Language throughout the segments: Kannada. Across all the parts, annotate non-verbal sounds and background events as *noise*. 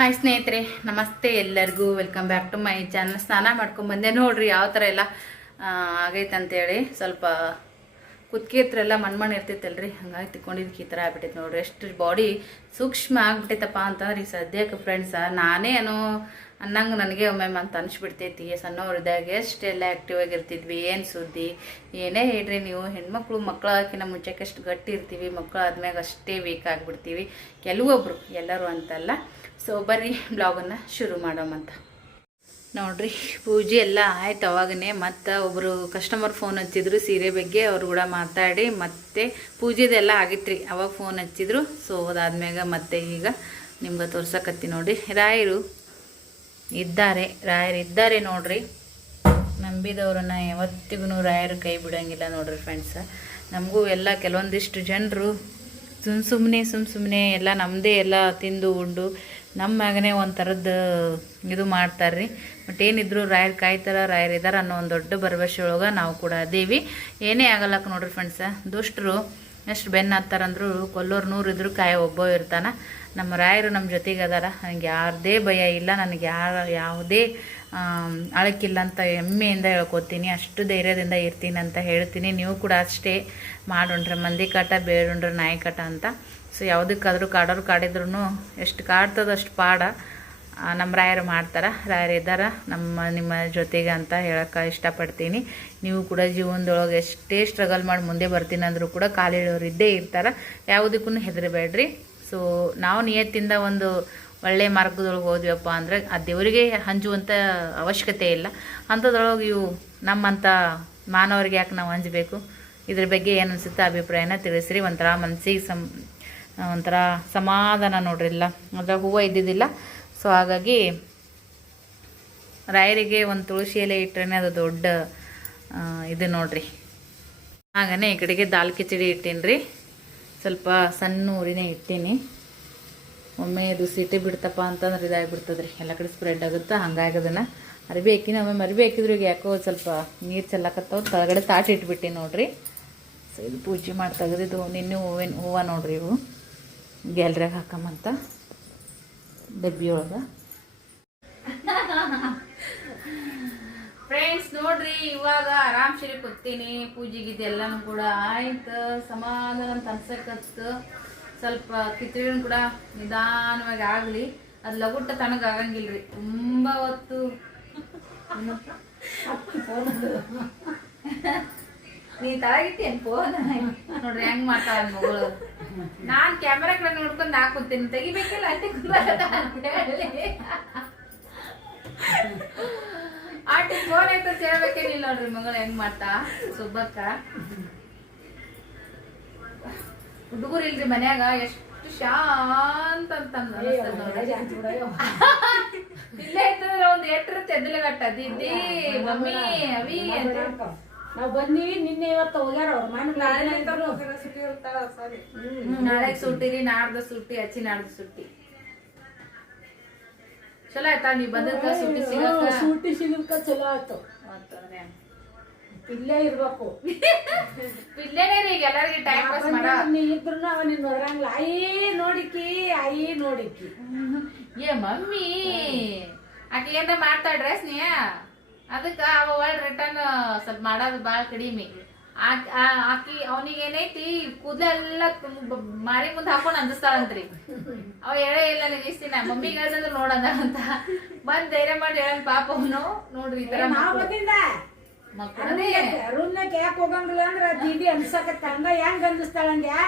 ಹಾಯ್ ಸ್ನೇಹಿತರೆ, ನಮಸ್ತೆ ಎಲ್ಲರಿಗೂ. Welcome back to my channel ಸ್ನಾನ ಮಾಡ್ಕೊಂಡು ಬಂದೆ ನೋಡ್ರಿ, ಯಾವ ಥರ ಎಲ್ಲ ಆಗೈತೆ ಅಂತೇಳಿ ಸ್ವಲ್ಪ ಕುತ್ಕೆ ಹತ್ರ ಎಲ್ಲ ಮಣ್ಣು ಮಣ್ಣು ಇರ್ತೈತಲ್ರಿ. ಹಂಗಾಗಿ ತಿಕ್ಕೊಂಡಿದ್ದಕ್ಕೆ ಈ ಥರ ಆಗ್ಬಿಟ್ಟೈತೆ ನೋಡ್ರಿ. ಎಷ್ಟು ಬಾಡಿ ಸೂಕ್ಷ್ಮ ಆಗ್ಬಿಟ್ಟೈತಪ್ಪ ಅಂತಂದ್ರೆ, ಈ ಸದ್ಯಕ್ಕೆ ಫ್ರೆಂಡ್ಸ ನಾನೇ ಏನೋ ಅನ್ನಂಗೆ ನನಗೆ ಒಮ್ಮೊಮ್ಮೆ ಅಂತ ಅನಿಸ್ಬಿಡ್ತೈತಿ. ಸಣ್ಣವ್ರದಾಗ ಎಷ್ಟೆಲ್ಲ ಆ್ಯಕ್ಟಿವ್ ಆಗಿರ್ತಿದ್ವಿ, ಏನು ಸುದ್ದಿ, ಏನೇ ಹೇಳ್ರಿ ನೀವು. ಹೆಣ್ಮಕ್ಳು ಮಕ್ಕಳಕ್ಕಿಂತ ಮುಂಚೆಗೆ ಎಷ್ಟು ಗಟ್ಟಿ ಇರ್ತೀವಿ ಮಕ್ಕಳು ಆದ್ಮ್ಯಾಗ ಅಷ್ಟೇ ವೀಕ್ ಆಗಿಬಿಡ್ತೀವಿ. ಕೆಲವೊಬ್ರು, ಎಲ್ಲರೂ ಅಂತಲ್ಲ. ಸೊ ಬರ್ರಿ, ಬ್ಲಾಗನ್ನು ಶುರು ಮಾಡೋಮಂತ ನೋಡ್ರಿ, ಪೂಜೆ ಎಲ್ಲ ಆಯ್ತು ಅವಾಗನೇ. ಮತ್ತು ಒಬ್ಬರು ಕಸ್ಟಮರ್ ಫೋನ್ ಹಚ್ಚಿದ್ರು ಸೀರೆ ಬಗ್ಗೆ. ಅವ್ರು ಕೂಡ ಮಾತಾಡಿ, ಮತ್ತೆ ಪೂಜೆದೆಲ್ಲ ಆಗಿತ್ರಿ. ಅವಾಗ ಫೋನ್ ಹಚ್ಚಿದ್ರು. ಸೊ ಅದಾದ್ಮ್ಯಾಗ ಮತ್ತೆ ಈಗ ನಿಮ್ಗೆ ತೋರ್ಸಕತ್ತಿ ನೋಡ್ರಿ. ರಾಯರು ಇದ್ದಾರೆ. ರಾಯರು ಇದ್ದಾರೆ ನೋಡ್ರಿ. ನಂಬಿದವ್ರನ್ನ ಯಾವತ್ತಿಗೂ ರಾಯರು ಕೈ ಬಿಡೋಂಗಿಲ್ಲ ನೋಡ್ರಿ ಫ್ರೆಂಡ್ಸ ನಮಗೂ ಎಲ್ಲ ಕೆಲವೊಂದಿಷ್ಟು ಜನರು ಸುಮ್ಮ ಸುಮ್ಮನೆ ಸುಮ್ಮ ಸುಮ್ಮನೆ ಎಲ್ಲ ನಮ್ಮದೇ ಎಲ್ಲ ತಿಂದು ಉಂಡು. ನಮ್ಮ ಮ್ಯಾಗನೇ ಒಂದು ಇದು ಇದು ಮಾಡ್ತಾರ್ರಿ. ಬಟ್ ಏನಿದ್ರು ರಾಯರ್ ಕಾಯ್ತಾರ, ರಾಯರ್ ಇದಾರ ಅನ್ನೋ ಒಂದು ದೊಡ್ಡ ಭರವಸೆ ನಾವು ಕೂಡ ಅದೇವಿ. ಏನೇ ಆಗಲ್ಲಕ್ಕ ನೋಡ್ರಿ ಫ್ರೆಂಡ್ಸ ದುಷ್ಟರು ಎಷ್ಟು ಬೆನ್ನು ಹತ್ತಾರಂದ್ರು ಕೊಲ್ಲೋರು ನೂರು ಇದ್ರು ಕಾಯ ಒಬ್ಬ ಇರ್ತಾನ. ನಮ್ಮ ರಾಯರು ನಮ್ಮ ಜೊತೆಗೆ ಅದಾರ. ನನಗೆ ಯಾರದೇ ಭಯ ಇಲ್ಲ, ನನಗೆ ಯಾರ, ಯಾವುದೇ ಅಳಕ್ಕಿಲ್ಲ ಅಂತ ಹೆಮ್ಮೆಯಿಂದ ಹೇಳ್ಕೊತೀನಿ. ಅಷ್ಟು ಧೈರ್ಯದಿಂದ ಇರ್ತೀನಿ ಅಂತ ಹೇಳ್ತೀನಿ. ನೀವು ಕೂಡ ಅಷ್ಟೇ ಮಾಡೋಣ್ರೆ. ಮಂದಿ ಕಾಟ ಬೇಡುಂಡ್ರೆ ನಾಯಿ ಕಾಟ ಅಂತ. ಸೊ ಯಾವುದಕ್ಕಾದರೂ ಕಾಡೋರು ಕಾಡಿದ್ರು ಎಷ್ಟು ಕಾಡ್ತದ ಅಷ್ಟು ಪಾಡ. ನಮ್ಮ ರಾಯರು ಮಾಡ್ತಾರೆ. ರಾಯರು ಇದ್ದಾರೆ. ನಮ್ಮ, ನಿಮ್ಮ ಜೊತೆಗೆ ಅಂತ ಹೇಳೋಕ್ಕೆ ಇಷ್ಟಪಡ್ತೀನಿ. ನೀವು ಕೂಡ ಜೀವನದೊಳಗೆ ಎಷ್ಟೇ ಸ್ಟ್ರಗಲ್ ಮಾಡಿ ಮುಂದೆ ಬರ್ತೀನಿ ಅಂದರೂ ಕೂಡ ಕಾಲಿಡೋರು ಇದ್ದೇ ಇರ್ತಾರೆ. ಯಾವುದಕ್ಕೂ ಹೆದರಬೇಡ್ರಿ. ಸೊ ನಾವು ನಿಯತ್ತಿಂದ ಒಂದು ಒಳ್ಳೆ ಮಾರ್ಗದೊಳಗೆ ಹೋದ್ವಿಯಪ್ಪ ಅಂದರೆ ಆ ದೇವರಿಗೆ ಹಂಚುವಂಥ ಅವಶ್ಯಕತೆ ಇಲ್ಲ. ಅಂಥದ್ರೊಳಗೆ ಇವು ನಮ್ಮಂಥ ಮಾನವರಿಗೆ ಯಾಕೆ ನಾವು ಹಂಚಬೇಕು? ಇದ್ರ ಬಗ್ಗೆ ಏನು ಅನಿಸುತ್ತೆ ಅಭಿಪ್ರಾಯನ ತಿಳಿಸ್ರಿ. ಒಂಥರ ಮನಸ್ಸಿಗೆ ಸಮ್ ಒಂಥರ ಸಮಾಧಾನ ನೋಡ್ರಿಲ್ಲ ಅದ್ರ ಹೂವು ಇದ್ದಿದ್ದಿಲ್ಲ. ಸೊ ಹಾಗಾಗಿ ರಾಯರಿಗೆ ಒಂದು ತುಳಸಿ ಎಲೆ ಇಟ್ಟರೆ ಅದು ದೊಡ್ಡ ಇದು ನೋಡ್ರಿ. ಹಾಗೇ ಈ ಕಡೆಗೆ ದಾಲ್ ಕಿಚಡಿ ಇಟ್ಟೀನಿ ರೀ ಸ್ವಲ್ಪ ಸಣ್ಣ ಊರಿನೇ ಇಟ್ಟೀನಿ. ಒಮ್ಮೆ ಇದು ಸಿಟಿ ಬಿಡ್ತಪ್ಪ ಅಂತಂದ್ರೆ ಇದಾಗಿಬಿಡ್ತದೆ ರೀ ಎಲ್ಲ ಕಡೆ ಸ್ಪ್ರೆಡ್ ಆಗುತ್ತೆ? ಹಂಗಾಗಿ ಅದನ್ನು ಅರಿಬಿ ಹಾಕಿನ ಒಮ್ಮೆ ಅರಿಬಿ ಹಾಕಿದ್ರು ಈಗ ಯಾಕೋ ಸ್ವಲ್ಪ ನೀರು ಚೆಲ್ಲಕತ್ತಾವ. ತಳಗಡೆ ತಾಟಿ ಇಟ್ಬಿಟ್ಟು ನೋಡ್ರಿ. ಸೊ ಇದು ಪೂಜೆ ಮಾಡಿ ತೆಗೆದಿದ್ದು ನಿನ್ನೆ ಹೂವಿನ ಹೂವು ನೋಡ್ರಿ ಇವು. ಗ್ಯಾಲ್ರಿಯಾಗ ಹಾಕಮ್ಮಂತ ಡಬ್ಬಿಯೊಳಗೆ. ಫ್ರೆಂಡ್ಸ್ ನೋಡ್ರಿ ಇವಾಗ ಆರಾಮ್ ಶಿರಿ ಕೂತೀನಿ. ಪೂಜೆಗಿದ್ದು ಎಲ್ಲಾನು ಕೂಡ ಆಯ್ತು. ಸಮಾಧಾನ ಅಂತ ಅನ್ಸಕತ್ತು. ಸ್ವಲ್ಪ ಕಿಚಡಿನ ಕೂಡ ನಿಧಾನವಾಗಿ ಆಗಲಿ. ಅದು ಲಗುಟ್ಟ ತನಗ ಆಗಂಗಿಲ್ರಿ. ತುಂಬಾ ಹೊತ್ತು. *laughs* ನೀ ತಳಗಿತ್ತೇನ್ ಫೋನ್ ನೋಡ್ರಿ ಹೆಂಗ್ ಮಾತಾಡ ಮಗಳು? ನಾನ್ ಕ್ಯಾಮೆರಾ ಕಡೆ ನೋಡ್ಕೊಂಡ್ ಹಾಕುತ್ತೀನಿ ತೆಗಿಬೇಕಿಲ್ಲ? ಆಟ ಫೋನ್ ಐತ ಹೇಳ್ಬೇಕೇನಿಲ್ಲ ನೋಡ್ರಿ ಮಗಳು ಹೆಂಗ್ ಮಾಡ್ತಾ? ಸುಬ್ಬಕ್ಕ? ಹುಡುಗರು ಇಲ್ರಿ ಮನ್ಯಾಗ ಎಷ್ಟು ಶಾಂತ ಅಂತ ಇಲ್ಲೇ ಇರ್ತದ್ರ ಒಂದ್ ಎಟ್ರ ತೆದ್ದಲಗಟ್ಟ ದಿದ್ದಿ ಮಮ್ಮಿ ಅವಿ ಅಂತ. ನಾವ್ ಬಂದೀವಿ ನಿನ್ನೆ ಇವತ್ತು ಹೋಗ್ಯಾರ ಅವ್ರ ಮನೆ ಹ್ಮ್, ನಾಳೆಗ್ ಸುಟ್ಟಿ ರೀ ನಾಡ್ದ ಸುಟ್ಟಿ ಹಚ್ಚಿ ನಾಡ್ದ ಸುಟ್ಟಿ. ಚಲೋ ಆಯ್ತಾ ನೀ ಬಂದದ್ಕ ಸುಟ್ಟಿ ಸಿಗಕ್ಕ ಸುಟ್ಟಿ ಸಿಗಲ್ಕ ಚಲೋ ಆಯ್ತು. ಇಲ್ಲೇ ಇರ್ಬೇಕು. ಇಲ್ಲೇನೇ ರೀ ಈಗ ಎಲ್ಲರಿಗೆ ಟೈಮ್ ಪಾಸ್ ಮಾಡ. ನೀ ಇದ್ರು ಅವ ನಿನ್ ಬರಂಗಿಲ್ಲ ಅಯ್ಯ ನೋಡಿಕಿ ಅಯ್ಯ ನೋಡಿಕಿ. ಏ ಮಮ್ಮಿ. ಆಕೆ ಏನ ಮಾಡ್ತಾ ಡ್ರೆಸ್ ನೀ ಅದಕ್ಕ ಅವ ಒಳ್ ರಿಟರ್ನ್ ಸ್ವಲ್ಪ ಮಾಡೋದು ಭಾಳ ಕಡಿಮೆ. ಆಕ್- ಆ- ಆಕಿ ಅವನಿಗೆ ಏನೈತಿ ಕೂದಲೆಲ್ಲ ಮಾರಿ ಮುಂದೆ ಹಾಕೊಂಡು ಅಂದಿಸ್ತಾಳಂತ್ರಿ. ಅವ ಹೇಳೇ ಇಲ್ಲ ನಿಗಿಸ್ತೀನಿ ಮಮ್ಮಿಗೆ ಹೇಳ್ದಂದ್ರೆ ನೋಡಂದ ಅಂತ. ಬಂದ್ ಧೈರ್ಯ ಮಾಡಿ ಹೇಳನ್ ಪಾಪ ಅವನು. ನೋಡ್ರಿ ಈ ತರ ಯಾಕೆ ಹೋಗಂಗಿಲ್ಲ ಅಂದ್ರ ದೀದಿ ಅನ್ಸಕ ಹಂಗ ಹೆಂಗ್ ಅಂದಿಸ್ತಾಳಂದ್ಯಾ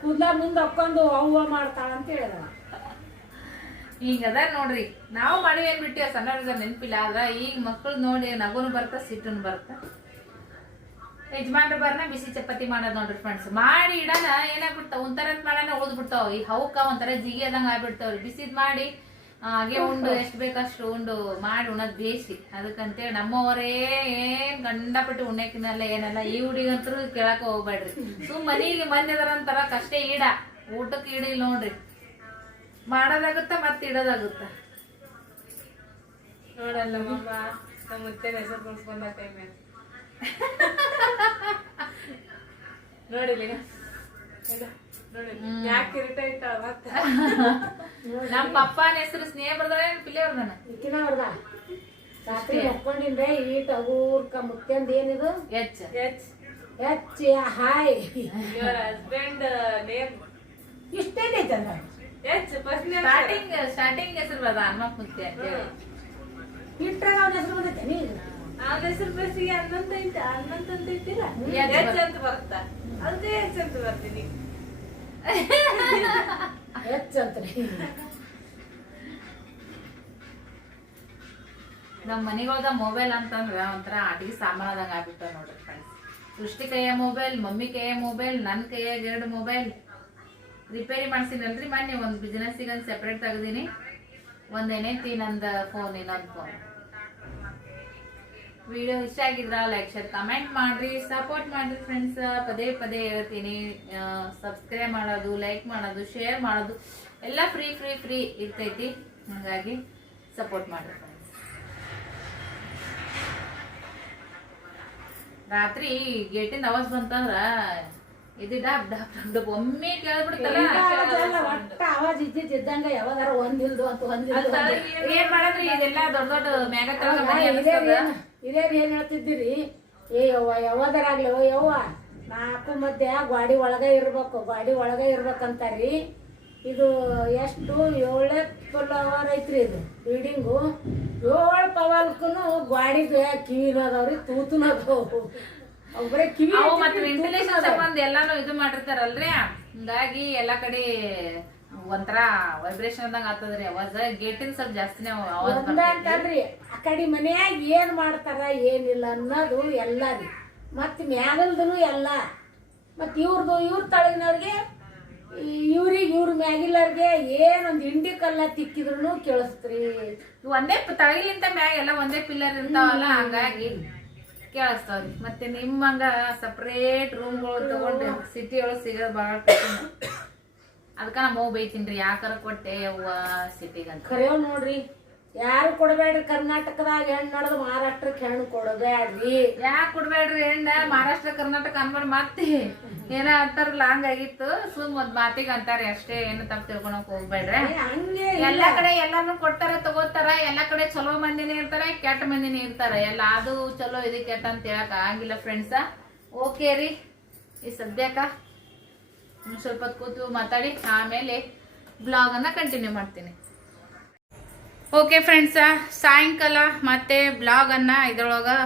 ಕೂದ್ಲ ಮುಂದ್ ಹಾಕೊಂಡು ಅವ್ವ ಮಾಡ್ತಾಳಂತ ಹೇಳಿದವ. ಈಗ ಅದ ನೋಡ್ರಿ. ನಾವು ಮಾಡಿ ಏನ್ ಬಿಟ್ಟಿವ ಸಣ್ಣವ್ರಿಗ ನೆನಪಿಲ್ಲ. ಆದ್ರೆ ಈಗ ಮಕ್ಕಳು ನೋಡಿ ನಗುನು ಬರ್ತ ಸಿಟ್ಟುನು ಬರ್ತ ಯಜಮಾನ್ರು ಬರ್ನ ಬಿಸಿ ಚಪಾತಿ ಮಾಡೋದ್ ನೋಡ್ರಿ ಫ್ರೆಂಡ್ಸ್ ಮಾಡಿ ಇಡನ ಏನಾಗ್ಬಿಡ್ತಾವ? ಒಂಥರ ಮಾಡೋಣ ಉಳ್ದ್ ಬಿಡ್ತಾವ ಈ ಹೌಕ ಒಂಥರ ಜಿಗಿ ಆದಂಗ ಆಗ್ಬಿಡ್ತಾವ್ರಿ. ಬಿಸಿದ್ ಮಾಡಿ ಹಾಗೆ ಉಂಡು ಎಷ್ಟು ಬೇಕಷ್ಟು ಉಂಡು ಮಾಡಿ ಉಣದ್ ಬೇಸಿ ಅದಕ್ಕಂತೇಳಿ ನಮ್ಮವರೇ ಏನ್ ಗಂಡಪಟ್ಟು ಉಣ್ಣಕಿನಲ್ಲ ಏನಲ್ಲ ಈ ಹುಡುಗಂತೂ ಕೇಳಕ್ ಹೋಗ್ಬೇಡ್ರಿ. ಸುಮ್ ಮನಿಗೆ ಮನ್ಯದಾರಂತರ ಕಷ್ಟೇ ಕಷ್ಟ ಈಡ ಊಟಕ್ಕೆ ಈಡಿಲ್ ನೋಡ್ರಿ. ಮಾಡೋದಾಗುತ್ತ ಮತ್ತೆ ಇಡೋದಾಗುತ್ತ? ನೋಡಲ್ಲ ಮಮ್ಮ ನಮ್ಮ ಮುತ್ತೆ ಹೆಸರು ಕುಣಿಸ್ಕೊಂಡ ಟೈಮ್ ನೋಡಿಲ್ಲ ನೋಡಿ ಯಾಕೆ ಇರಿಟೇಟ್ ಮತ್ತೆ? *laughs* ನಮ್ಮ ಪಪ್ಪನ ಹೆಸರು ಸ್ನೇಹ ಬರ್ದಾಳೆ ಪಿಲ್ಲೆ ಬರ್ದಾನ ಇಕ್ಕಿನ ಅವ್ರದ? ರಾತ್ರಿ ಮಕ್ಕೊಂಡಿಂದ್ರೆ ಈ ಟಗೂರ್ಕ ಮುತ್ಯಂದ ಏನಿದು? H. H. H hi. Your husband name ಇಷ್ಟೇನೈತೆ ಐತಲ್ಲ ಎಚ್ ಫಸ್ಟ್ ಸ್ಟಾರ್ಟಿಂಗ್ ಸ್ಟಾರ್ಟಿಂಗ್ ಹೆಸರು ಬರ್ದ ಹನುಮಂತ ಅಂತ ಅಂತೇಳಿ ಇಟ್ರಾಗ ಅವನ ಹೆಸರು ಬಂದೈತೆ ನೀ ಅವನ ಹೆಸರು ಬಸ್ಸಿಗೆ ಹನ್ನೊಂದು ಐತೆ ಹನ್ನೊಂದು ಅಂತ ಇಟ್ಟಿಲ್ಲ? ಎಚ್ ಅಂತ ಬರುತ್ತ? ಅದಕ್ಕೆ ಎಚ್ ಅಂತ ಬರ್ತೀನಿ. ಎಚ್ ಅಂತ ನಮ್ಮ ಮನೆಗೊಳಗ ಮೊಬೈಲ್ ಅಂತಂದ್ರೆ ಒಂಥರ ಆಟಿಗೆ ಸಾಮಾನದಂಗ ಆಗ್ಬಿಟ್ಟ ನೋಡ್ರಿ ಫ್ರೆಂಡ್ಸ್ ಸೃಷ್ಟಿ ಕೈಯ ಮೊಬೈಲ್ ಮಮ್ಮಿ ಕೈಯ ಮೊಬೈಲ್ ನನ್ನ ಕೈಯಾಗ ಎರಡು ಮೊಬೈಲ್ ರಿಪೇರಿ ಮಾಡ್ಸಿನಲ್ರಿ ಮೊನ್ನೆ ಒಂದು ಬಿಸ್ನೆಸ್ಸಿಗೆ ಒಂದು ಸೆಪ್ರೇಟ್ ತೆಗ್ದೀನಿ. ಒಂದು ಏನೈತಿ ನಂದು ಫೋನ್ ಇನ್ನೊಂದು ಫೋನ್ ವಿಡಿಯೋ ಇಷ್ಟ ಆಗಿದ್ರ ಲೈಕ್ ಶೇರ್ ಕಮೆಂಟ್ ಮಾಡ್ರಿ. ಸಪೋರ್ಟ್ ಮಾಡ್ರಿ ಫ್ರೆಂಡ್ಸ್ ಪದೇ ಪದೇ ಹೇಳ್ತೀನಿ. ಸಬ್ಸ್ಕ್ರೈಬ್ ಮಾಡೋದು ಲೈಕ್ ಮಾಡೋದು ಶೇರ್ ಮಾಡೋದು ಎಲ್ಲ ಫ್ರೀ ಫ್ರೀ ಫ್ರೀ ಇರ್ತೈತಿ. ಹಾಗಾಗಿ ಸಪೋರ್ಟ್ ಮಾಡ್ರಿ ಫ್ರೆಂಡ್ಸ್ ರಾತ್ರಿ ಗೇಟಿಂದ ಅವಾಜ್ ಬಂತಂದ್ರ ಇದು ಡಾಬ್ ಡಾಬ್ ಡಾಬ್ ಒಮ್ಮೆ ಕೇಳ್ಬಿಡ್ತಲ್ಲ. ಅವಾಜ್ ಇದ್ದಿದ್ ಇದ್ದಂಗ ಯಾವಾಗಾರ ಒಂದಿಲ್ದು ಅಂತ ಒಂದಿಲ್ಲ ಏನ್ ಮಾಡಿದ್ರಿ? ಇದೆಲ್ಲ ದೊಡ್ಡ ದೊಡ್ಡ ಮ್ಯಾಗ ಹಿರಿಯರ್ ಏನು ಹೇಳ್ತಿದ್ದೀರಿ? ಏ ಯವ್ವ ಯಾವಾಗರಾಗ್ಲಿ ಓ ಯವ್ವ ನಾಲ್ಕು ಮಧ್ಯೆ ಗಾಡಿ ಒಳಗೆ ಇರಬೇಕು ಗಾಡಿ ಒಳಗ ಇರ್ಬೇಕಂತಾರಿ. ಇದು ಎಷ್ಟು ಏಳನೇ ಪವರ್ ಐತ್ರಿ ಇದು ಬಿಲ್ಡಿಂಗು ಏಳು ಪವಲ್ಕುನು ಗಾಡಿದು ಕಿವಿನ ಅದಾವ್ರಿ ಒಬ್ಬರೇ ಕಿವಿ ವೆಂಟಿಲೇಷನ್ ಸಂಬಂಧ ಎಲ್ಲಾನು ಇದು ಮಾಡಿರ್ತಾರಲ್ರಿ? ಹಂಗಾಗಿ ಎಲ್ಲಾ ಕಡೆ ಒಂಥರ ವೈಬ್ರೇಷನ್ ಅಂದಂಗ ಆಗ್ತದ್ರಿ. ಅವಾಜ್ ಗೇಟಿನ ಸ್ವಲ್ಪ ಜಾಸ್ತಿನೇ ಅವಾಜ್ ಅಂತಲ್ರಿ ಆ ಕಡೆ ಮನ್ಯಾಗ ಏನ್ ಮಾಡ್ತಾರ ಏನಿಲ್ಲ ಅನ್ನೋದು ಎಲ್ಲ ರೀ ಮತ್ ಮ್ಯಾಗಲ್ದನು ಎಲ್ಲ. ಮತ್ ಇವ್ರದು ಇವ್ರ ತಳಗಿನವ್ರಿಗೆ ಇವ್ರಿಗೆ ಇವ್ರ ಮ್ಯಾಗಿಲ್ಲರ್ಗೆ ಏನೊಂದು ಹಿಂಡಿ ಕಲ್ಲ ತಿಕ್ಕಿದ್ರು ಕೇಳಿಸ್ತ್ರಿ. ಒಂದೇ ತಳಗಿಲಿಂತ ಮ್ಯಾಗೆಲ್ಲ ಒಂದೇ ಪಿಲ್ಲರ್ ಇರ್ತಾವಲ್ಲ ಹಂಗಾಗಿ ಕೇಳಿಸ್ತಾವ್ರಿ. ಮತ್ತೆ ನಿಮ್ಮಂಗ ಸಪ್ರೇಟ್ ರೂಮ್ಗಳು ತಗೊಂಡು ಸಿಟಿ ಒಳಗೆ ಸಿಗೋದು ಭಾಳ ಅದಕ್ಕ ನಮ್ಮ ಬೈತೀನ್ರಿ ಯಾಕಾರ ಕೊಟ್ಟೆ ಅವ್ವ ಸಿಟಿಗಂತ ಕರೆಯೋ ನೋಡ್ರಿ ಯಾರು ಕೊಡಬೇಡ್ರಿ ಕರ್ನಾಟಕದಾಗ ಹೆಣ್ಣು ನೋಡೋದು ಮಹಾರಾಷ್ಟ್ರಕ್ಕೆ ಹೆಣ್ಣು ಕೊಡಬೇಡ್ರಿ ಯಾಕೆ ಕೊಡ್ಬೇಡ್ರಿ ಹೆಣ್ಣ ಮಹಾರಾಷ್ಟ್ರ ಕರ್ನಾಟಕ ಅನ್ಬೇಡ ಮತ್ತೆ ಏನ ಲಾಂಗ್ ಆಗಿತ್ತು ಸುಮ್ ಒಂದ್ ಮಾತಿಗೆ ಅಂತಾರೆ ಅಷ್ಟೇ ಏನು ತಪ್ಪು ತಿಳ್ಕೊಳಕ್ ಹೋಗ್ಬೇಡ್ರಿ. ಹಂಗೆ ಎಲ್ಲಾ ಕಡೆ ಎಲ್ಲಾನು ಕೊಡ್ತಾರ ತಗೋತಾರ ಎಲ್ಲಾ ಕಡೆ ಚಲೋ ಮಂದಿನೇ ಇರ್ತಾರೆ ಕೆಟ್ಟ ಮಂದಿನೇ ಇರ್ತಾರೆ. ಎಲ್ಲ ಅದು ಚಲೋ ಇದು ಕೆಟ್ಟ ಅಂತ ಹೇಳಕ್ ಆಗಿಲ್ಲ ಫ್ರೆಂಡ್ಸ ಓಕೆ ರೀ ಈ ಸದ್ಯಕ್ಕ. ಸ್ವಲ್ಪ ಕೂತು ಮಾತಾಡಿ, ಆಮೇಲೆ ಬ್ಲಾಗ್ ಅನ್ನ ಕಂಟಿನ್ಯೂ ಮಾಡ್ತೀನಿ. ಓಕೆ ಫ್ರೆಂಡ್ಸ ಸಾಯಂಕಾಲ ಮತ್ತೆ ಬ್ಲಾಗ್ ಇದ್ರೊಳಗೆ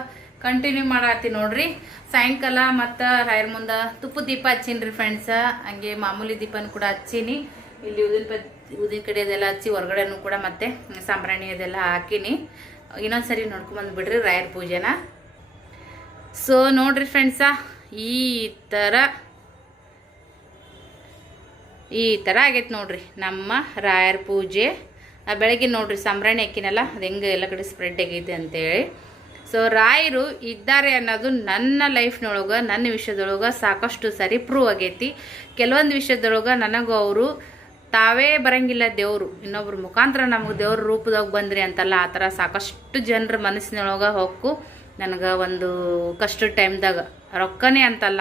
ಕಂಟಿನ್ಯೂ ಮಾಡತ್ತಿ ನೋಡ್ರಿ. ಸಾಯಂಕಾಲ ಮತ್ತು ರಾಯರ್ ಮುಂದೆ ತುಪ್ಪ ದೀಪ ಹಚ್ಚೀನಿ ಫ್ರೆಂಡ್ಸ ಹಂಗೆ ಮಾಮೂಲಿ ದೀಪನ ಕೂಡ ಹಚ್ಚೀನಿ. ಇಲ್ಲಿ ಉದಿನ ಪ ಉದಿನ ಕಡೆ ಅದೆಲ್ಲ ಹಚ್ಚಿ ಹೊರಗಡೆನೂ ಕೂಡ ಮತ್ತೆ ಸಾಂಬ್ರಾಣಿ ಅದೆಲ್ಲ ಹಾಕೀನಿ. ಇನ್ನೊಂದ್ಸರಿ ನೋಡ್ಕೊಂಬಂದು ಬಿಡ್ರಿ ರಾಯರ್ ಪೂಜೆನ. ಸೊ ನೋಡ್ರಿ ಫ್ರೆಂಡ್ಸ ಈ ಥರ ಈ ಥರ ಆಗೈತೆ ನೋಡ್ರಿ. ನಮ್ಮ ರಾಯರ ಪೂಜೆ. ಆ ಬೆಳಗ್ಗೆ ನೋಡ್ರಿ ಸಂಬ್ರಾಣಿ ಅಕ್ಕಿನೆಲ್ಲ ಅದು ಹೆಂಗೆ ಎಲ್ಲ ಕಡೆ ಸ್ಪ್ರೆಡ್ ಆಗೈತೆ ಅಂತೇಳಿ. ಸೊ ರಾಯರು ಇದ್ದಾರೆ ಅನ್ನೋದು ನನ್ನ ಲೈಫ್ನೊಳಗೆ ನನ್ನ ವಿಷಯದೊಳಗೆ ಸಾಕಷ್ಟು ಸರಿ ಪ್ರೂವ್ ಆಗೈತಿ. ಕೆಲವೊಂದು ವಿಷಯದೊಳಗೆ ನನಗೂ ಅವರು ತಾವೇ ಬರಂಗಿಲ್ಲ ದೇವರು. ಇನ್ನೊಬ್ರ ಮುಖಾಂತರ ನಮಗೆ ದೇವ್ರ ರೂಪದಾಗ ಬಂದ್ರಿ ಅಂತಲ್ಲ ಆ ಥರ ಸಾಕಷ್ಟು ಜನರ ಮನಸ್ಸಿನೊಳಗೆ ಹೊಕ್ಕು. ನನಗೆ ಒಂದು ಕಷ್ಟದ ಟೈಮ್ದಾಗ ರೊಕ್ಕನೇ ಅಂತಲ್ಲ.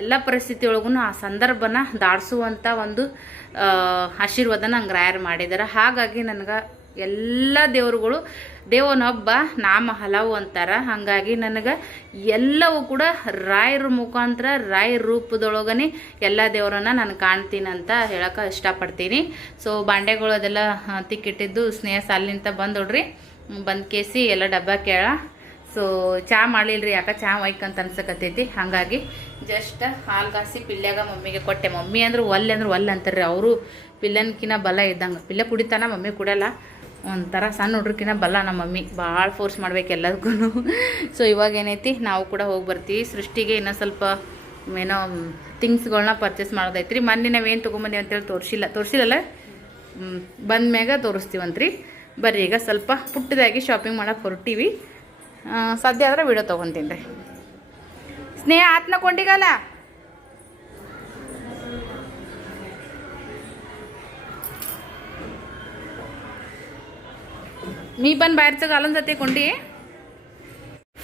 ಎಲ್ಲ ಪರಿಸ್ಥಿತಿ ಒಳಗೂ ಆ ಸಂದರ್ಭನ ದಾಡಿಸುವಂಥ ಒಂದು ಆಶೀರ್ವಾದ ನಂಗೆ ರಾಯರ್ ಮಾಡಿದ್ದಾರೆ ಹಾಗಾಗಿ ನನಗೆ ಎಲ್ಲ ದೇವರುಗಳು ದೇವನೊಬ್ಬ ನಾಮ ಹಲವು ಅಂತಾರ. ಹಾಗಾಗಿ ನನಗೆ ಎಲ್ಲವೂ ಕೂಡ ರಾಯರ ಮುಖಾಂತರ, ರಾಯರ ರೂಪದೊಳಗನೆ ಎಲ್ಲ ದೇವರನ್ನ ನಾನು ಕಾಣ್ತೀನಿ ಅಂತ ಹೇಳೋಕೆ ಇಷ್ಟಪಡ್ತೀನಿ. ಸೊ ಬಾಂಡೆಗಳು ಅದೆಲ್ಲ ತಿಕ್ಕಿಟ್ಟಿದ್ದು ಸ್ನೇಹ ಸಾಲಿನಿಂದ ಬಂದೋಡ್ರಿ. ಬಂದು ಕೇಸಿ ಎಲ್ಲ ಡಬ್ಬ ಕೇಳ. ಸೊ ಚಹಾ ಮಾಡಿಲ್ರಿ ಯಾಕೆ ಚಹಾ ಒಯ್ಕಂತ ಅನ್ಸಕತ್ತೈತಿ. ಹಾಗಾಗಿ ಜಸ್ಟ್ ಹಾಲು ಕಾಸಿ ಪಿಲ್ಯಾಗ ಮಮ್ಮಿಗೆ ಕೊಟ್ಟೆ. ಮಮ್ಮಿ ಅಂದ್ರೆ ಒಲ್ಲೆ ಅಂದ್ರೆ ಒಲ್ಲೆ ಅಂತಾರ್ರಿ. ಅವರು ಪಿಲ್ಲನ್ಕಿನ ಬಲ ಇದ್ದಂಗೆ. ಪಿಲ್ಲೆ ಕುಡಿತಾನ ಮಮ್ಮಿ ಕುಡಿಯಲ್ಲ ಒಂಥರ ಸಣ್ಣ ಹುಡ್ರಕಿನ ಬಲ್ಲ ನಮ್ಮ ಮಮ್ಮಿ. ಭಾಳ ಫೋರ್ಸ್ ಮಾಡ್ಬೇಕು ಎಲ್ಲದಕ್ಕೂ ಸೊ ಇವಾಗ ಏನೈತಿ? ನಾವು ಕೂಡ ಹೋಗಿ ಬರ್ತೀವಿ. ಸೃಷ್ಟಿಗೆ ಇನ್ನೂ ಸ್ವಲ್ಪ ಏನೋ ಥಿಂಗ್ಸ್ಗಳನ್ನ ಪರ್ಚೇಸ್ ಮಾಡೋದೈತ್ರಿ. ಮೊನ್ನೆ ನಾವೇನು ತೊಗೊಂಬಂದೇವೆ ಅಂತೇಳಿ ತೋರಿಸಿಲ್ಲ. ತೋರಿಸಿಲ್ಲಲ್ಲ? ಬಂದ ಮ್ಯಾಗ ತೋರಿಸ್ತೀವಂತ್ರಿ. ಬರ್ರಿ, ಈಗ ಸ್ವಲ್ಪ ಪುಟ್ಟದಾಗಿ ಶಾಪಿಂಗ್ ಮಾಡಕ್ಕೆ ಹೊರಟೀವಿ. ಸದ್ಯ ಆದ್ರೆ ವಿಡಿಯೋ ತೊಗೊತೀನಿ ರೀ. ಸ್ನೇಹ ಆತ್ನ ಕೊಂಡಿಗಲ್ಲ? ನೀ ಬಂದು ಬಾಯ್ರ್ಚಾಗ ಅಲ್ಲೊಂದು ಸತಿ ಕೊಂಡಿ?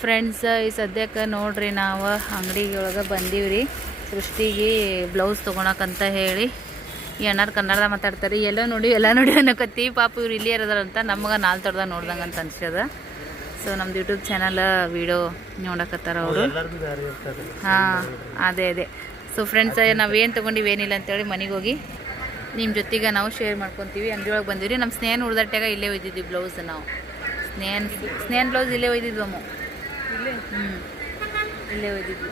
ಫ್ರೆಂಡ್ಸ್ ಈ ಸದ್ಯಕ್ಕೆ ನೋಡ್ರಿ ನಾವು ಅಂಗಡಿ ಒಳಗೆ ಬಂದೀವಿ ರೀ. ಸೃಷ್ಟಿಗೆ ಬ್ಲೌಸ್ ತೊಗೊಳಕಂತ ಹೇಳಿ. ಏನಾರು ಕನ್ನಡದ ಕನ್ನಡ ಮಾತಾಡ್ತಾರೆ ಎಲ್ಲೋ ನೋಡಿ, ಎಲ್ಲ ನೋಡಿ ಅನ್ನೋಕತ್ತಿ. ಪಾಪ ಇವ್ರು ಇಲ್ಲಿ ಇರೋದಾರಂತ ನಮ್ಗೆ ನಾಲ್ಕು ತೊಡ್ದಾಗ ನೋಡ್ದಂಗೆ ಅಂತ ಅನ್ಸ್ಯದ ಸೊ ನಮ್ದು ಯೂಟ್ಯೂಬ್ ಚಾನಲ್ ವೀಡಿಯೋ ನೋಡಕತ್ತಾರ ಅವರು. ಹಾಂ ಅದೇ ಅದೇ. ಸೊ ಫ್ರೆಂಡ್ಸ್ ನಾವೇನು ತೊಗೊಂಡಿವಿ ಏನಿಲ್ಲ ಅಂತೇಳಿ ಮನೆಗೆ ಹೋಗಿ ನಿಮ್ಮ ಜೊತೆಗೆ ನಾವು ಶೇರ್ ಮಾಡ್ಕೊತೀವಿ. ಅಂಗಡಿ ಒಳಗೆ ಬಂದಿವಿ ನಮ್ಮ ಸ್ನೇಹನ್ ಉಳ್ದಟ್ಟಾಗ ಇಲ್ಲೇ ಒಯ್ದಿದ್ವಿ ಬ್ಲೌಸ್ ನಾವು. ಸ್ನೇಹನ್ ಸ್ನೇಹನ್ ಬ್ಲೌಸ್ ಇಲ್ಲೇ ಒಯ್ದಿದ್ವಿ ಅಮ್ಮ. ಹ್ಞೂ ಇಲ್ಲೇ ಒಯ್ದಿದ್ವಿ.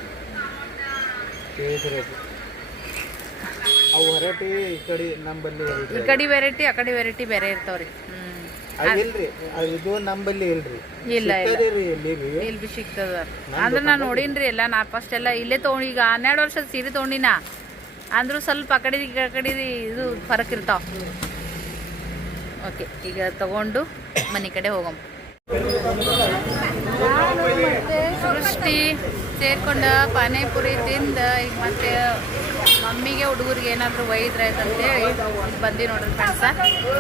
ಈ ಕಡೆ ವೆರೈಟಿ ಆ ಕಡೆ ವೆರೈಟಿ ಬೇರೆ ಇರ್ತಾವ್ರಿ. ಇಲ್ರಿ. ಇದು ನಂಬಲ್ಲಿ ಇಲ್ರಿ. ಇಲ್ಲ ಇಲ್ಲ. ಇಲ್ಲಿ ಬಿ ಸಿಗ್ತದ. ಅಂದ್ರೆ ನಾನು ನೋಡೀನ್ರಿ ಎಲ್ಲ ನಾ ಫಸ್ಟ್ ಎಲ್ಲ ಇಲ್ಲೇ ತೊಗೊಂಡು ಈಗ ಹನ್ನೆರಡು ವರ್ಷದ ಸೀರೆ ತೊಗೊಂಡಿನ. ಅಂದ್ರೂ ಸ್ವಲ್ಪ ಆ ಕಡೆ ಇದು ಫರಕ್ ಇರ್ತಾವ. ಓಕೆ ಈಗ ತಗೊಂಡು ಮನೆ ಕಡೆ ಹೋಗಮ್. ಸೃಷ್ಟಿ ಸೇರ್ಕೊಂಡ ಪಾನಿಪುರಿ ತಿಂದ ಈಗ ಮತ್ತೆ ಮಮ್ಮಿಗೆ ಹುಡುಗರಿಗೆ ಏನಾದರೂ ಒಯ್ದ್ರೆ ಅಂತೇಳಿ ಬಂದು ನೋಡ್ರಿ ಫ್ರೆಂಡ್ಸ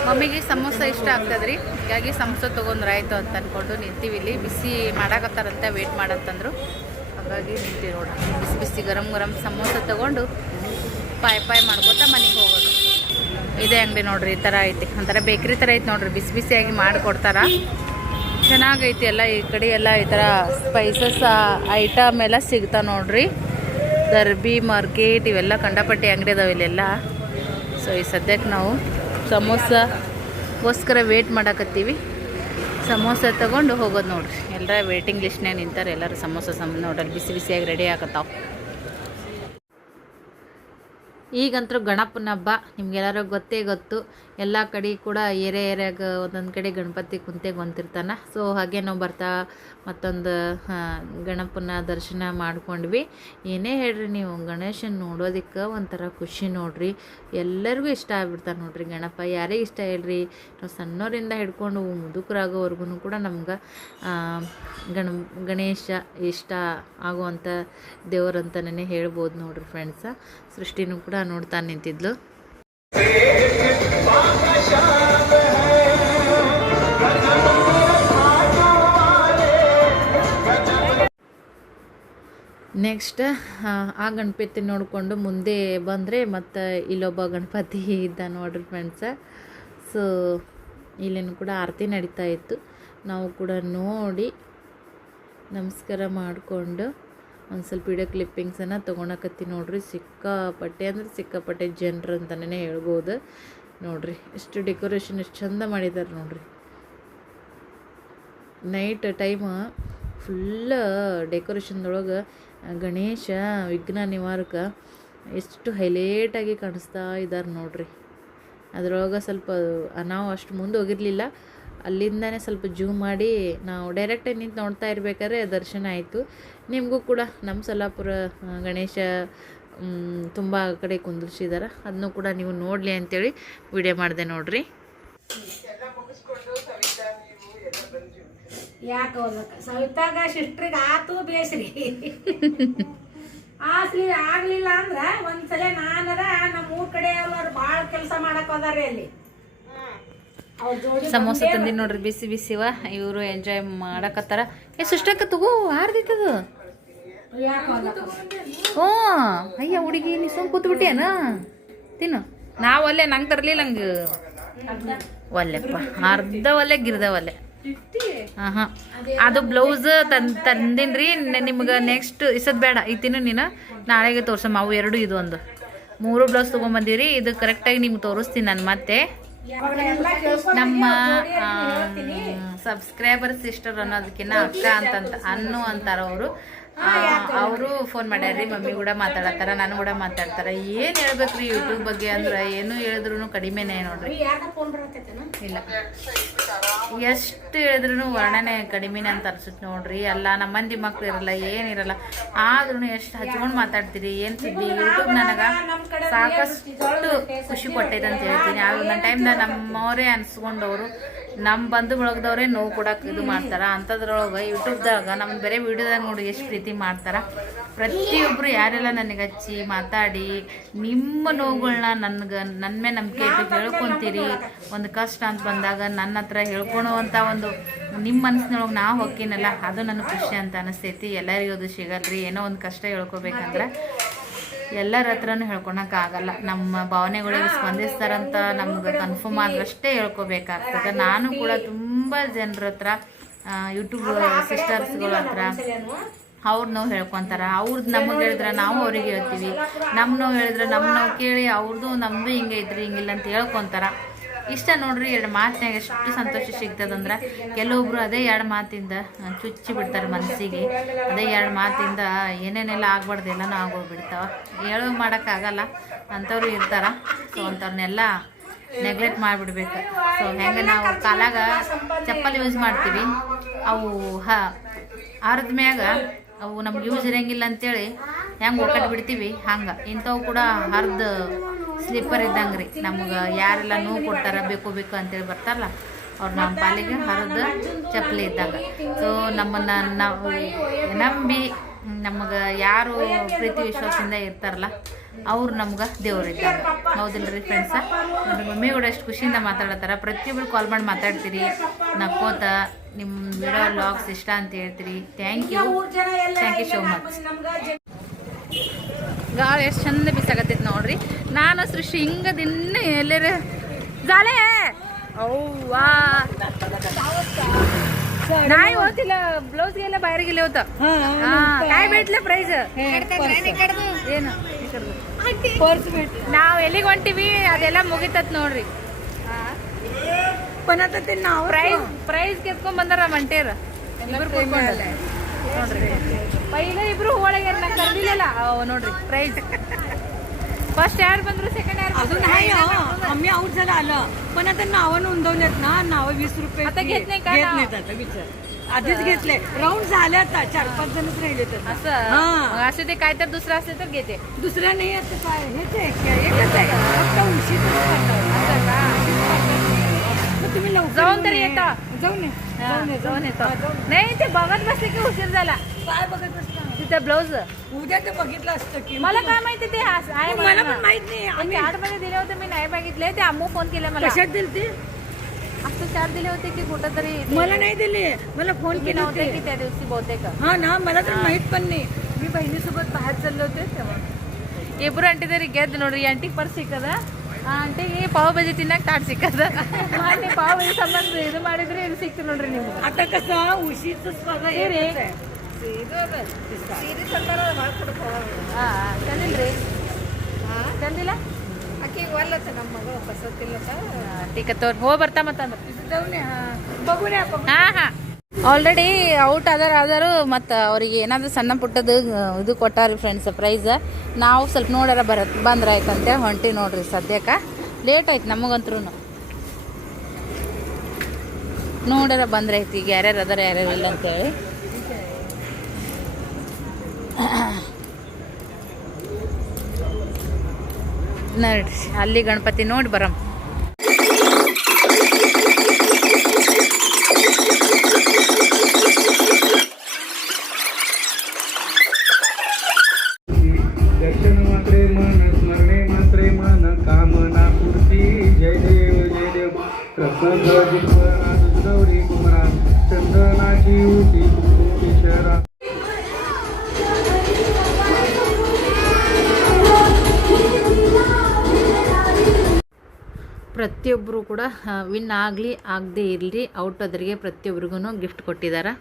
ಮಮ್ಮಿಗೆ ಸಮೋಸ ಇಷ್ಟ ಆಗ್ತದ್ರಿ. ಹೀಗಾಗಿ ಸಮೋಸ ತೊಗೊಂಡ್ರೆ ಆಯಿತು ಅಂತ ಅಂದ್ಕೊಂಡು ನಿಂತೀವಿ ಇಲ್ಲಿ. ಬಿಸಿ ಮಾಡಾಕತ್ತಾರಂತೆ ವೇಟ್ ಮಾಡಂತಂದ್ರು. ಹಾಗಾಗಿ ನಿಂತೀವಿ ನೋಡ್ರಿ. ಬಿಸಿ ಬಿಸಿ ಗರಂ ಗರಂ ಸಮೋಸ ತೊಗೊಂಡು ಪಾಯ್ ಪಾಯ್ ಮಾಡ್ಕೋತಾ ಮನೆಗೆ ಹೋಗೋದು. ಇದೇ ಅಂಗಡಿ ನೋಡ್ರಿ, ಈ ಥರ ಐತಿ. ಒಂಥರ ಬೇಕ್ರಿ ಥರ ಐತಿ ನೋಡ್ರಿ. ಬಿಸಿ ಬಿಸಿಯಾಗಿ ಮಾಡಿಕೊಡ್ತಾರ. ಚೆನ್ನಾಗೈತಿ ಎಲ್ಲ ಈ ಕಡೆ ಎಲ್ಲ ಈ ಥರ ಸ್ಪೈಸಸ್ ಐಟಮ್ ಎಲ್ಲ ಸಿಗ್ತಾವೆ ನೋಡ್ರಿ. ದರ್ಬಿ ಮಾರ್ಕೆಟ್ ಇವೆಲ್ಲ ಕಂಡಪಟ್ಟೆ ಅಂಗಡಿ ಅದಾವೆ ಇಲ್ಲೆಲ್ಲ. ಸೊ ಈ ಸದ್ಯಕ್ಕೆ ನಾವು ಸಮೋಸಗೋಸ್ಕರ ವೇಟ್ ಮಾಡಕತ್ತೀವಿ. ಸಮೋಸ ತಗೊಂಡು ಹೋಗೋದು ನೋಡ್ರಿ. ಎಲ್ಲರ ವೇಟಿಂಗ್ ಲಿಸ್ಟ್ನಾಗ ನಿಂತಾರೆ. ಎಲ್ಲರೂ ಸಮೋಸ ಸಮ ನೋಡ್ರಿ ಬಿಸಿ ಬಿಸಿಯಾಗಿ ರೆಡಿ ಆಗತ್ತಾವ. ಈಗಂತೂ ಗಣಪನ ಹಬ್ಬ, ನಿಮ್ಗೆಲ್ಲರೂ ಗೊತ್ತೇ ಗೊತ್ತು. ಎಲ್ಲ ಕಡೆ ಕೂಡ ಏರೆ ಏರಿಯಾಗ ಒಂದೊಂದು ಕಡೆ ಗಣಪತಿ ಕುಂತೆಗೆ ಹೊಂತಿರ್ತಾನೆ ಸೊ ಹಾಗೆ ನಾವು ಬರ್ತಾ ಮತ್ತೊಂದು ಗಣಪನ ದರ್ಶನ ಮಾಡ್ಕೊಂಡ್ವಿ. ಏನೇ ಹೇಳ್ರಿ ನೀವು, ಗಣೇಶನ ನೋಡೋದಕ್ಕೆ ಒಂಥರ ಖುಷಿ ನೋಡ್ರಿ. ಎಲ್ಲರಿಗೂ ಇಷ್ಟ ಆಗ್ಬಿಡ್ತಾರೆ ನೋಡ್ರಿ ಗಣಪ. ಯಾರಿಗೆ ಇಷ್ಟ ಹೇಳ್ರಿ, ನಾವು ಸಣ್ಣವರಿಂದ ಹಿಡ್ಕೊಂಡು ಮುದುಕರಾಗೋವರೆಗೂ ಕೂಡ ನಮ್ಗೆ ಗಣ, ಗಣೇಶ ಇಷ್ಟ ಆಗುವಂಥ ದೇವರಂತನೇ ಹೇಳ್ಬೋದು ನೋಡ್ರಿ ಫ್ರೆಂಡ್ಸ ಸೃಷ್ಟಿನೂ ಕೂಡ ನೋಡ್ತಾ ನಿಂತಿದ್ಲು. ನೆಕ್ಸ್ಟ್ ಆ ಗಣಪತಿ ನೋಡಿಕೊಂಡು ಮುಂದೆ ಬಂದರೆ ಮತ್ತು ಇಲ್ಲೊಬ್ಬ ಗಣಪತಿ ಇದ್ದ ನೋಡ್ರಿ ಫ್ರೆಂಡ್ಸ ಸೊ ಇಲ್ಲಿನೂ ಕೂಡ ಆರತಿ ನಡೀತಾ ಇತ್ತು. ನಾವು ಕೂಡ ನೋಡಿ ನಮಸ್ಕಾರ ಮಾಡಿಕೊಂಡು ಒಂದು ಸ್ವಲ್ಪ ಇಡೋ ಕ್ಲಿಪ್ಪಿಂಗ್ಸನ್ನು ತೊಗೊಳಕತ್ತಿ ನೋಡ್ರಿ. ಸಿಕ್ಕಾಪಟ್ಟೆ ಅಂದ್ರೆ ಸಿಕ್ಕಾಪಟ್ಟೆ ಜನರು ಅಂತಲೇ ಹೇಳ್ಬೋದು. ನೋಡ್ರಿ ಎಷ್ಟು ಡೆಕೋರೇಷನ್ ಎಷ್ಟು ಚಂದ ಮಾಡಿದ್ದಾರೆ ನೋಡ್ರಿ. ನೈಟ್ ಟೈಮ್ ಫುಲ್ಲ ಡೆಕೋರೇಷನ್ದೊಳಗೆ ಗಣೇಶ, ವಿಘ್ನ ನಿವಾರಕ ಎಷ್ಟು ಹೈಲೈಟಾಗಿ ಕಾಣಿಸ್ತಾ ಇದ್ದಾರೆ ನೋಡ್ರಿ. ಅದರೊಳಗೆ ಸ್ವಲ್ಪ ನಾವು ಅಷ್ಟು ಮುಂದೆ ಹೋಗಿರಲಿಲ್ಲ. ಅಲ್ಲಿಂದನೇ ಸ್ವಲ್ಪ ಜೂಮ್ ಮಾಡಿ ನಾವು ಡೈರೆಕ್ಟಾಗಿ ನಿಂತು ನೋಡ್ತಾ ಇರಬೇಕಾದ್ರೆ ದರ್ಶನ ಆಯಿತು. ನಿಮಗೂ ಕೂಡ ನಮ್ಮ ಸೊಲ್ಲಾಪುರ ಗಣೇಶ ತುಂಬ ಕಡೆ ಕುಂದಿರ್ಸಿದಾರೆ. ಅದನ್ನು ಕೂಡ ನೀವು ನೋಡಲಿ ಅಂತೇಳಿ ವಿಡಿಯೋ ಮಾಡಿದೆ ನೋಡ್ರಿ. ಸವಿತಾಗ ಆತು ಆಸ್ಲಿ ಆಗ್ಲಿಲ್ಲ ಅಂದ್ರ ಒಂದ್ಸಲ ನಾನರ ನಮ್ಮ ಊರ್ ಕಡೆ ಎಲ್ಲಾರು ಬಾಳ ಕೆಲಸ ಮಾಡಕ್ ಹೋದಾರಿ ಅಲ್ಲಿ. ಸಮೋಸ ತಂದಿ ನೋಡ್ರಿ, ಬಿಸಿ ಬಿಸಿವ ಇವರು ಎಂಜಾಯ್ ಮಾಡಕತ್ತಾರ. ಏ, ಸುಷ್ಟಕ್ಕ, ತಗೋ ಹೋಗ್ಬೇಕ ಹ್ಞೂ. ಅಯ್ಯ, ಹುಡುಗಿ, ನೀ ಸುಮ್ ಕೂತ್ಬಿಟ್ಟಿಯನ? ತಿನ್ನು. ನಾವು ಅಲ್ಲೇ ನಂಗೆ ತರಲಿಲ್ಲ ಹಂಗೆ. ಒಲ್ಲೆಪ್ಪ, ಅರ್ಧ ಒಲೆ ಗಿರ್ದ ಒಲೆ ಹಾಂ ಹಾಂ. ಅದು ಬ್ಲೌಸ್ ತನ್ ತಂದಿನ್ರಿ ನಿಮ್ಗೆ ನೆಕ್ಸ್ಟ್ ಇಸದ್ ಬೇಡ. ಈ ತಿನ್ನು ನೀನು. ನಾಳೆಗೆ ತೋರ್ಸಮ್ಮ ಅವು ಎರಡು ಇದು ಒಂದು. ಮೂರು ಬ್ಲೌಸ್ ತೊಗೊಂಬಂದಿರಿ. ಇದು ಕರೆಕ್ಟಾಗಿ ನಿಮ್ಗೆ ತೋರಿಸ್ತೀನಿ ನಾನು ಮತ್ತೆ. ನಮ್ಮ ಸಬ್ಸ್ಕ್ರೈಬರ್ ಸಿಸ್ಟರ್ ಅನ್ನೋದಕ್ಕಿಂತ ಅಕ್ಕ ಅಂತ ಅನ್ನು ಅಂತಾರ ಅವರು ಅವರು ಫೋನ್ ಮಾಡ್ಯಾರ್ರಿ ಮಮ್ಮಿ ಕೂಡ ಮಾತಾಡತ್ತಾರ ನಾನು ಕೂಡ ಮಾತಾಡ್ತಾರ. ಏನ್ ಹೇಳ್ಬೇಕ್ರಿ ಯೂಟ್ಯೂಬ್ ಬಗ್ಗೆ ಅಂದ್ರೆ ಏನು ಹೇಳಿದ್ರು ಕಡಿಮೆನೇ ನೋಡ್ರಿ. ಇಲ್ಲ. ಎಷ್ಟು ಹೇಳಿದ್ರು ವರ್ಣನೆ ಕಡಿಮೆನೆ ಅಂತ ಅನ್ಸುತ್ತೆ ನೋಡ್ರಿ. ಅಲ್ಲ ನಮ್ಮ ಮಂದಿ ಮಕ್ಳು ಇರಲ್ಲ ಏನಿರಲ್ಲ ಆದ್ರೂ ಎಷ್ಟು ಹಚ್ಕೊಂಡು ಮಾತಾಡ್ತೀರಿ? ಏನ್ ಸುದ್ದಿ? ಯೂಟ್ಯೂಬ್ ನನಗ ಸಾಕಷ್ಟು ಖುಷಿ ಕೊಟ್ಟೈತೆ ಅಂತ ಹೇಳ್ತೀನಿ. ಆ ನನ್ನ ಟೈಮ್ನ ನಮ್ಮವರೇ ಅನ್ಸ್ಕೊಂಡವರು. ನಮ್ಮ ಬಂಧು ಬಳಗದವ್ರೇ ನೋವು ಕೊಡಕ್ಕೆ ಇದು ಮಾಡ್ತಾರ. ಅಂಥದ್ರೊಳಗೆ ಯೂಟ್ಯೂಬ್ದಾಗ ನಮ್ಮ ಬೇರೆ ವೀಡಿಯೋದಾಗ ನೋಡಿ ಎಷ್ಟು ಪ್ರೀತಿ ಮಾಡ್ತಾರ. ಪ್ರತಿಯೊಬ್ಬರು ಯಾರೆಲ್ಲ ನನಗೆ ಹಚ್ಚಿ ಮಾತಾಡಿ ನಿಮ್ಮ ನೋವುಗಳನ್ನ ನನ್ಗೆ ನನ್ನ ಮೇಲೆ ನಂಬಿಕೆ ಇಟ್ಟು ಹೇಳ್ಕೊತೀರಿ ಒಂದು ಕಷ್ಟ ಅಂತ ಬಂದಾಗ ನನ್ನ ಹತ್ರ ಹೇಳ್ಕೊಳುವಂಥ ಒಂದು ನಿಮ್ಮ ಮನಸ್ಸಿನೊಳಗೆ ನಾವು ಹೊಕ್ಕಿನಲ್ಲ, ಅದು ನನಗೆ ಖುಷಿ ಅಂತ ಅನಿಸ್ತೈತಿ. ಎಲ್ಲರಿಗೂ ಅದು ಸಿಗಲ್ರಿ. ಏನೋ ಒಂದು ಕಷ್ಟ ಹೇಳ್ಕೊಬೇಕಂದ್ರೆ. ಎಲ್ಲರ ಹತ್ರನೂ ಹೇಳ್ಕೊಳಕ್ಕಾಗಲ್ಲ ನಮ್ಮ ಭಾವನೆಗಳಿಗೆ ಸ್ಪಂದಿಸ್ತಾರಂತ ನಮ್ಗೆ ಕನ್ಫರ್ಮ್ ಆದ್ರಷ್ಟೇ ಹೇಳ್ಕೊಬೇಕಾಗ್ತದೆ. ನಾನು ಕೂಡ ತುಂಬ ಜನರ ಹತ್ರ ಯೂಟ್ಯೂಬ್ ಸಿಸ್ಟರ್ಸ್ಗಳ ಹತ್ರ ಅವ್ರ ನೋವು ಹೇಳ್ಕೊಂತಾರ. ಅವ್ರದ್ದು ನಮಗೆ ಹೇಳಿದ್ರೆ ನಾವು ಅವ್ರಿಗೆ ಹೇಳ್ತೀವಿ. ನಮ್ಮ ನೋವು ಹೇಳಿದ್ರೆ ನಮ್ಮ ನೋವು ಕೇಳಿ ಅವ್ರದ್ದು ನಮ್ಮದು ಹಿಂಗೆ ಇದ್ರಿ ಹಿಂಗಿಲ್ಲ ಅಂತ ಹೇಳ್ಕೊಂತಾರ. ಇಷ್ಟ ನೋಡ್ರಿ, ಎರಡು ಮಾತಿನಾಗ ಎಷ್ಟು ಸಂತೋಷ ಸಿಗ್ತದಂದ್ರೆ ಕೆಲವೊಬ್ರು ಅದೇ ಎರಡು ಮಾತಿಂದ ಚುಚ್ಚಿ ಬಿಡ್ತಾರೆ ಮನಸ್ಸಿಗೆ. ಅದೇ ಎರಡು ಮಾತಿಂದ ಏನೇನೆಲ್ಲ ಆಗ್ಬಾರ್ದು ಎಲ್ಲನೂ ಆಗೋಗ್ಬಿಡ್ತಾವ ಹೇಳೋ ಮಾಡೋಕ್ಕಾಗಲ್ಲ ಅಂಥವ್ರು ಇರ್ತಾರ. ಸೊ ಅಂಥವ್ರನ್ನೆಲ್ಲ ನೆಗ್ಲೆಕ್ಟ್ ಮಾಡಿಬಿಡ್ಬೇಕು. ಸೊ ಹೆಂಗೆ ನಾವು ಕಾಲಾಗ ಚಪ್ಪಲ್ ಯೂಸ್ ಮಾಡ್ತೀವಿ. ಅವು ಹ ಅರ್ಧ ಮ್ಯಾಗ ಅವು ನಮ್ಗೆ ಯೂಸ್ ಇರಂಗಿಲ್ಲ ಅಂತೇಳಿ ಹೆಂಗೆ ಒಕ್ಕಟ್ಟು ಬಿಡ್ತೀವಿ? ಹಂಗೆ. ಇಂಥವು ಕೂಡ ಹರ್ದು ಸ್ಲೀಪರ್ ಇದ್ದಂಗೆ ರೀ. ನಮ್ಗೆ ಯಾರೆಲ್ಲ ನೋವು ಕೊಡ್ತಾರ, ಬೇಕು ಬೇಕು ಅಂತೇಳಿ ಬರ್ತಾರಲ್ಲ, ಅವ್ರು ನಮ್ಮ ಪಾಲಿಗೆ ಹರಿದು ಚಪ್ಪಲಿ ಇದ್ದಂಗೆ. ಸೊ ನಮ್ಮನ್ನು ನಾವು ನಂಬಿ ನಮಗೆ ಯಾರು ಪ್ರೀತಿ ವಿಶ್ವಾಸದಿಂದ ಇರ್ತಾರಲ್ಲ ಅವ್ರು ನಮ್ಗೆ ದೇವ್ರು ಹೌದಿಲ್ರಿ ಹೌದಿಲ್ಲ ರೀ ಫ್ರೆಂಡ್ಸ ನೋಡ್ರಿ ಮಮ್ಮಿ ಕೂಡ ಎಷ್ಟು ಖುಷಿಯಿಂದ ಮಾತಾಡತ್ತಾರ ಪ್ರತಿಯೊಬ್ಬರು ಕಾಲ್ ಮಾಡಿ ಮಾತಾಡ್ತೀರಿ. ನಕ್ಕೋತ ನಿಮ್ಮ ವಿಡಿಯೋ ಲಾಗ್ಸ್ ಇಷ್ಟ ಅಂತ ಹೇಳ್ತೀರಿ. Thank you thank you so much ಗಾಳಿ ಎಷ್ಟು ಚಂದ ಬಿಸಾಕತ್ತೈತಿ ನೋಡ್ರಿ. ನಾನು ಸೃಷ್ಟಿ ಹಿಂಗ ದಿನ ಎಲ್ಲರ ಜಾಲೆ! ಅವ್ವಾ. ನಾಯಿ ಹೋಗ್ತಿಲ್ಲ ಬ್ಲೌಸ್ಗೆಲ್ಲ ಬಾಯರಿಗಿಲ್ಲ ಹೋತ. ಕಾಯ್ ಬಿಟ್ಲೆ ಪ್ರೈಸ್ ಏನು? ನಾವ್ ಎಲ್ಲಿಗೆ ಹೊಂಟಿವಿ ಅದೆಲ್ಲ ಮುಗಿತತ್ ನೋಡ್ರಿ. ಪ್ರೈಸ್ ಪ್ರೈಸ್ ಕೆತ್ಕೊಂಡ್ ಬಂದಾರ ಮಂಟೇರ. ನೋಡ್ರಿ. ಪೈಲ ಇಬ್ರು ಹೋಳಿಗೆ ಕರ್ದಿಲ್ಲ ನೋಡ್ರಿ ಪ್ರೈಸ್ फर्स्ट यार पंधरा सेकंड यार अजून नाही आम्ही आउट झालं आलं. पण आता नावं नोंदवण्यात ना नावं वीस रुपये आता घेत नाही का घेत नाही आता विचार. आधीच घेतले. राऊंड झाले आता चार पाच जणच राहिले असं. असे ते काय तर दुसरं असले तर घेते. दुसऱ्या नाही असं काय हेच आहे का? एकच आहे. फक्त उशी तुम्ही तुम्ही लवकर जाऊन तरी येता. जाऊन जाऊन ये, येतो. नाही ते बघत बसले की उशीर झाला. काय बघत बसता तिथं ब्लाऊज उद्या ते बघितलं असतं की मला काय माहिती ते असं आहे मला म्हणून. पण माहित नाही आम्ही चार्ट मध्ये दिले होते मी नाही बघितले ते अम्मू फोन केले मला कशात दिले ते असं चार्ट दिले होते की कुठं तरी ते- मला नाही दिले मला फोन तुम्ही केले नव्हते होते की त्या दिवशी बहुतेक हा ना मला तर माहित पण नाही मी बहिणीसोबत बाहेर चालले होते तेव्हा ಇಬ್ರು ಅಂಟಿದಾರಿ ಗೆದ್ದು ನೋಡ್ರಿ ಈ ಅಂಟಿಗೆ ಪರ್ಸ್ ಸಿಕ್ಕದ ಆ ಅಂಟಿಗೆ ಪಾವ್ ಭಾಜಿ ತಿನ್ನಕ್ ತಾಟ್ ಸಿಕ್ಕದ ಮಾಡಿ ಪಾವ್ ಭಾಜಿ ಸಂಬಂಧ ಇದು ಮಾಡಿದ್ರೆ ಇದು ಸಿಕ್ತು ನೋಡ್ರಿ ನಿಮ್ಗೆ आता ಹಾಂ ತಂದಿಲ್ಲ ರೀ ತಂದಿಲ್ಲ? ಆಕೆ ಒಲ್ಲತ್ತ ನಮ್ಮ ಮಗಳು ಬಸತ್ತಿಲ್ಲ ಟೀಕತ್ತವ್ರು ಹೋಗಿ ಬರ್ತಾ ಮತ್ತಂದ್ರೆ ಹಾಂ. ಹಾಂ ಆಲ್ರೆಡಿ ಔಟ್ ಆದಾರ ಆದರು ಮತ್ತು ಅವ್ರಿಗೆ ಏನಾದರೂ ಸಣ್ಣ ಪುಟ್ಟದು ಇದು ಕೊಟ್ಟಾರಿ ಫ್ರೆಂಡ್ಸ್ ಪ್ರೈಸ್ ನಾವು ಸ್ವಲ್ಪ ನೋಡಾರ ಬರತ್ ಬಂದ್ರೆ ಹೊಂಟಿ ನೋಡ್ರಿ ಸದ್ಯಕ್ಕೆ ಲೇಟ್ ಆಯ್ತು ನಮಗಂತ್ರೂ ನೋಡಾರ ಬಂದ್ರೆ ಆಯ್ತು ಈಗ ಯಾರ್ಯಾರು ಅದಾರ ಯಾರ್ಯಾರು ಇಲ್ಲ ಅಂತೇಳಿ. ನೋಡ್ರಿ ಅಲ್ಲಿ ಗಣಪತಿ ನೋಡಿ ಬರಮ್. ಪ್ರತಿಯೊಬ್ಬರು ಕೂಡ ವಿನ್ ಆಗಲಿ, ಆಗದೆ ಇರಲಿ ಔಟ್ ಅದ್ರಿಗೆ ಪ್ರತಿಯೊಬ್ಬರಿಗೂ ಗಿಫ್ಟ್ ಕೊಟ್ಟಿದ್ದಾರೆ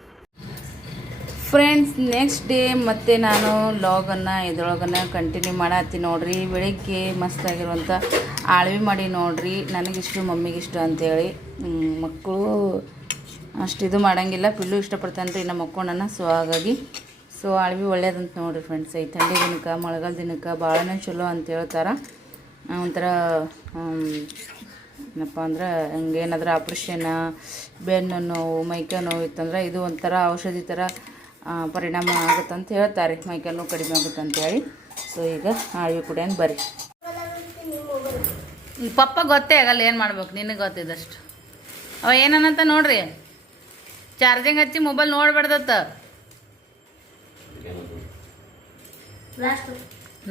ಫ್ರೆಂಡ್ಸ್ ನೆಕ್ಸ್ಟ್ ಡೇ ಮತ್ತೆ ನಾನು ಲಾಗನ್ನು ಇದ್ರೊಳಗನ್ನು ಕಂಟಿನ್ಯೂ ಮಾಡತ್ತೀನಿ ನೋಡ್ರಿ. ಬೆಳಿಗ್ಗೆ ಮಸ್ತಾಗಿರುವಂಥ ಆಳ್ವಿ ಮಾಡಿ ನೋಡ್ರಿ. ನನಗಿಷ್ಟು, ಮಮ್ಮಿಗಿಷ್ಟು ಅಂತೇಳಿ. ಮಕ್ಕಳು ಅಷ್ಟು ಇದು ಮಾಡೋಂಗಿಲ್ಲ. ಪಿಲ್ಲು ಇಷ್ಟಪಡ್ತಾನೆ ರೀ ನಮ್ಮ ಮಕ್ಕಳನ್ನ ಸೊ ಹಾಗಾಗಿ ಸೊ ಆಳ್ವಿ ಒಳ್ಳೇದಂತ ನೋಡ್ರಿ ಫ್ರೆಂಡ್ಸ್ ಈ ಥಂಡಿ ದಿನಕ್ಕೆ, ಮಳೆಗಾಲ ದಿನಕ್ಕೆ ಭಾಳನೇ ಚಲೋ ಅಂತ ಹೇಳ್ತಾರೆ. ಒಂಥರ ಏನಪ್ಪ ಅಂದ್ರೆ ಹಂಗೇನಾದ್ರೂ ಆಪ್ರೇಷನ್ ಬೆನ್ನು ನೋವು ಮೈಕ ನೋವು ಇತ್ತಂದ್ರೆ ಇದು ಒಂಥರ ಔಷಧಿ ಥರ ಪರಿಣಾಮ ಆಗುತ್ತಂತ ಹೇಳ್ತಾರೆ. ಮೈಕ ನೋವು ಕಡಿಮೆ ಆಗುತ್ತಂತೇಳಿ ಸೊ ಈಗ ಆಳ್ವಿ ಕುಡಿಯಂಗೆ ಬರ್ರಿ. ಪಪ್ಪ ಗೊತ್ತೇ ಆಗಲ್ಲ ಏನು ಮಾಡ್ಬೇಕು ನಿನಗೆ ಗೊತ್ತಿದ್ದಷ್ಟು. ಅವ ಏನಂತ ನೋಡ್ರಿ? ಚಾರ್ಜಿಂಗ್ ಹಚ್ಚಿ ಮೊಬೈಲ್ ನೋಡ್ಬಿಡ್ದತ್ತ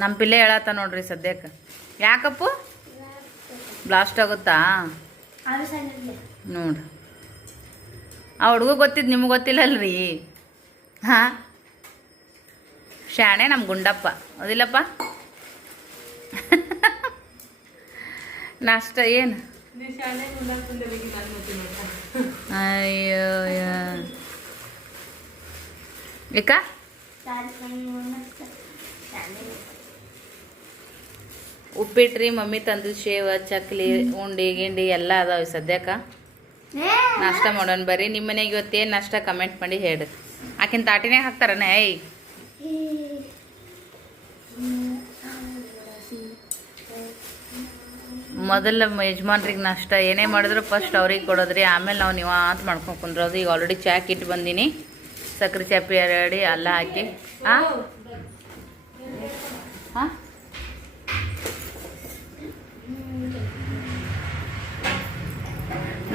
ನಮ್ಮ ಪಿಲ್ಲೆ ಹೇಳತ್ತ ನೋಡ್ರಿ ಸದ್ಯಕ್ಕೆ ಯಾಕಪ್ಪು? ಬ್ಲಾಸ್ಟ್ ಆಗುತ್ತಾ? ನೋಡ್ರಿ ಆ ಹುಡುಗ ಗೊತ್ತಿದ್ದು ನಿಮ್ಗೆ ಗೊತ್ತಿಲ್ಲಲ್ರಿ? ಹಾಂ? ಶಾಣೆ ನಮ್ಮ ಗುಂಡಪ್ಪ. ಅದಿಲ್ಲಪ್ಪ *laughs* ನಾಷ್ಟ ಏನು? ಅಯ್ಯೋ ಅಯ್ಯೋ. ಏಕ ಉಪ್ಪಿಟ್ರಿ ಮಮ್ಮಿ ತಂದು ಶೇವ ಚಕ್ಲಿ ಉಂಡಿ ಗಿಂಡಿ ಎಲ್ಲ ಅದಾವ ಸದ್ಯಕ ನಾಷ್ಟ ಮಾಡೋಣ ಬರ್ರಿ. ನಿಮ್ಮ ಮನೆಗೆ ಇವತ್ತೇನು ನಾಷ್ಟ ಕಮೆಂಟ್ ಮಾಡಿ ಹೇಳಿ. ಆಕಿನ ತಾಟಿನೇ ಹಾಕ್ತಾರನ ಏಯ್. ಮೊದಲ ಯಜಮಾನ್ರಿಗೆ ನಾಷ್ಟ ಏನೇ ಮಾಡಿದ್ರು ಫಸ್ಟ್ ಅವ್ರಿಗೆ ಕೊಡೋದ್ರಿ. ಆಮೇಲೆ ನಾವು ನೀವು ಅಂತ ಮಾಡ್ಕೊಂಡು ಕುಂದ್ರೋದು. ಈಗ ಆಲ್ರೆಡಿ ಚಾಕ್ ಇಟ್ಟು ಬಂದೀನಿ. ಸಕ್ಕರೆ ಚಾಪಿ ಎರಡಿ ಅಲ್ಲ ಹಾಕಿ. ಹಾಂ ಹಾಂ?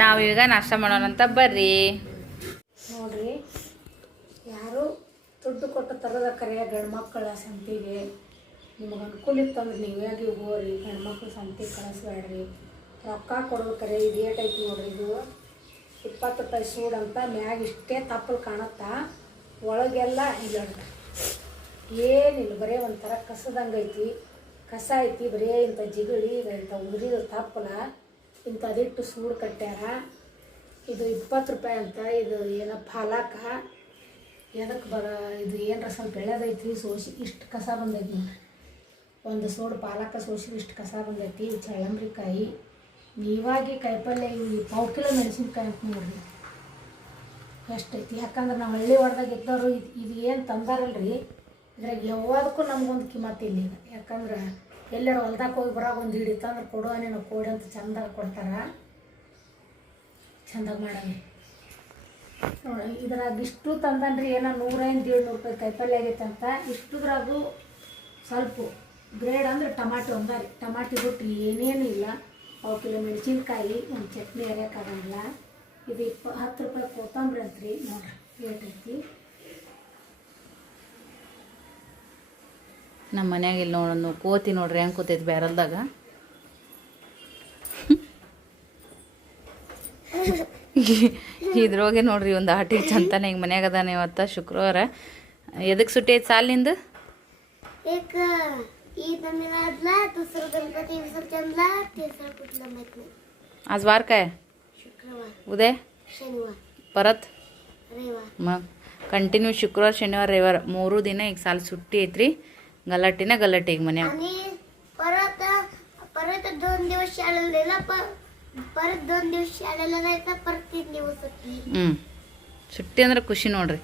ನಾವೀಗ ನಾಷ್ಟ ಮಾಡೋಣ ಅಂತ ಬರ್ರಿ. ನೋಡ್ರಿ, ಯಾರು ದುಡ್ಡು ಕೊಟ್ಟು ತರದ ಕರೆಯ ಗಂಡ್ಮಕ್ಕಳ ಸಂತಿಗೆ. ನಿಮಗೆ ಅನುಕೂಲ ಇತ್ತಂದ್ರೆ ನೀವಾಗಿ ಹೋಗ್ರಿ, ಗಂಡ್ಮಕ್ಳು ಸಂತಿಗೆ ಕಳಿಸ್ಬೇಡ್ರಿ. ರೊಕ್ಕ ಕೊಡೋದು ಕರೆ ಇದು ಏಟ್ ಐತಿ ನೋಡ್ರಿ ಇದು. ಇಪ್ಪತ್ತು ರೂಪಾಯಿ ಸೂಡ್ ಅಂತ ಮ್ಯಾಗ ಇಷ್ಟೇ ತಪ್ಪಲು ಕಾಣತ್ತಾ. ಒಳಗೆಲ್ಲ ಇಲ್ಲ ಏನಿಲ್ಲ, ಬರೇ ಒಂಥರ ಕಸದಂಗೈತಿ ಕಸ ಐತಿ, ಬರೇ ಇಂಥ ಜಿಗಳಿ, ಇಂಥ ಉರಿದ ತಪ್ಪಲ. ಇಂಥದಿಟ್ಟು ಸೂಡು ಕಟ್ಟ್ಯಾರ. ಇದು ಇಪ್ಪತ್ತು ರೂಪಾಯಿ ಅಂತ, ಇದು ಏನೋ ಪಾಲಕ ಎದಕ್ಕೆ ಬರ, ಇದು ಏನರ ಸ್ವಲ್ಪ ಬೆಳೆದೈತಿ ಸೋಸಿ ಇಷ್ಟು ಕಸ ಬಂದೈತಿ ಒಂದು ಸೋಡು ಪಾಲಕ ಸೋಸಿ ಇಷ್ಟು ಕಸ ಬಂದೈತಿ, ಇದು ಚಳ್ಳಂಬ್ರಿಕಾಯಿ. ನೀವಾಗಿ ಕಾಯಿಪಲ್ಯ ಈ ಪಾವು ಕಿಲೋ ಮೆಣಸಿನ್ಕಾಯಿ ಅಂತ ನೋಡ್ರಿ. ಎಷ್ಟೈತಿ. ಯಾಕಂದ್ರೆ ನಾವು ಹಳ್ಳಿ ಹೊಡೆದಾಗ ಇದ್ದವರು, ಇದು ಇದು ಏನು ತಂದಾರಲ್ರಿ. ಇದ್ರಾಗ ಯಾವ್ದಕ್ಕೂ ನಮಗೊಂದು ಕಿಮ್ಮತ್ತಿಲ್ಲ ಯಾಕಂದ್ರೆ ಎಲ್ಲಾರು ಹೊಲ್ದಾಗ ಹೋಗಿ ಬರಾಗ ಒಂದು ಹಿಡಿತಂದ್ರೆ ಕೊಡು, ನೀನು ಕೊಡು ಅಂತ ಚಂದಾಗ ಕೊಡ್ತಾರೆ. ಚಂದಾಗ ಮಾಡಲ್ಲ ನೋಡಿ, ಇದ್ರಾಗ ಇಷ್ಟು ತಂದನ್ರಿ, ಏನೋ ನೂರೈದು ಏಳ್ನೂರು ರೂಪಾಯಿ ಕಾಯಿಪಲ್ಯ ಆಗೈತೆ ಅಂತ. ಇಷ್ಟುದ್ರಾಗು ಸ್ವಲ್ಪ ಗ್ರೇಡ್ ಅಂದ್ರೆ ಟಮಾಟೊ ರೀ ಟಮಾಟಿ ಬಿಟ್ಟು ಏನೇನು ಇಲ್ಲ. ಅವು ಕಿಲೋ ಮೆಣಸಿನ್ಕಾಯಿ, ಒಂದು ಚಟ್ನಿ ಅರಿಯಕ್ಕಾಗಲ್ಲ ಇದು ಇಪ್ಪ ಹತ್ತು ರೂಪಾಯಿ ಕೊತ್ತಂಬರಿ ಅಂತ್ರಿ. ನೋಡ್ರಿ, ರೇಟ್ ಐತಿ. ನಮ್ಮ ಮನ್ಯಾಗ ಇಲ್ಲಿ ನೋಡೋಣ ಕೋತಿ ನೋಡ್ರಿ ಹೆಂಗೆ ಕೂತೈತಿ ಬ್ಯಾರಲ್ದಾಗ *laughs* ಇದ್ರೊಳಗೆ ನೋಡ್ರಿ ಒಂದು ಆಟಿಗೆ ಚಂತಾನೆ ಹಿಂಗೆ ಮನ್ಯಾಗ ಅದಾನೆ ಇವತ್ತು ಶುಕ್ರವಾರ ಎದಕ್ಕೆ ಸುಟ್ಟಿ ಐತಿ ಸಾಲಿಂದು एक ईद मिलादला दुसरं गणपती विसर्जनला तिसरं कुठलं माहित नाही आज वार काय शुक्रवार उद्या शनिवार परत रविवार मग कंटिन्यू ಶುಕ್ರವಾರ ಶನಿವಾರ ರವಿವಾರ ಮೂರು ದಿನ ಈಗ ಸಾಲ ಸುಟ್ಟಿ ಐತ್ರಿ ಗಲಾಟಿನ ಗಲಾಟೆ ಈಗ ಮನ್ಯಾಗ आणि परत परत दोन दिवस शाळेला प- परत दोन दिवस शाळेला जायचं परत तीन दिवस सुट्टी ಹ್ಞೂ ಸುಟ್ಟಿ ಅಂದ್ರೆ ಖುಷಿ ನೋಡ್ರಿ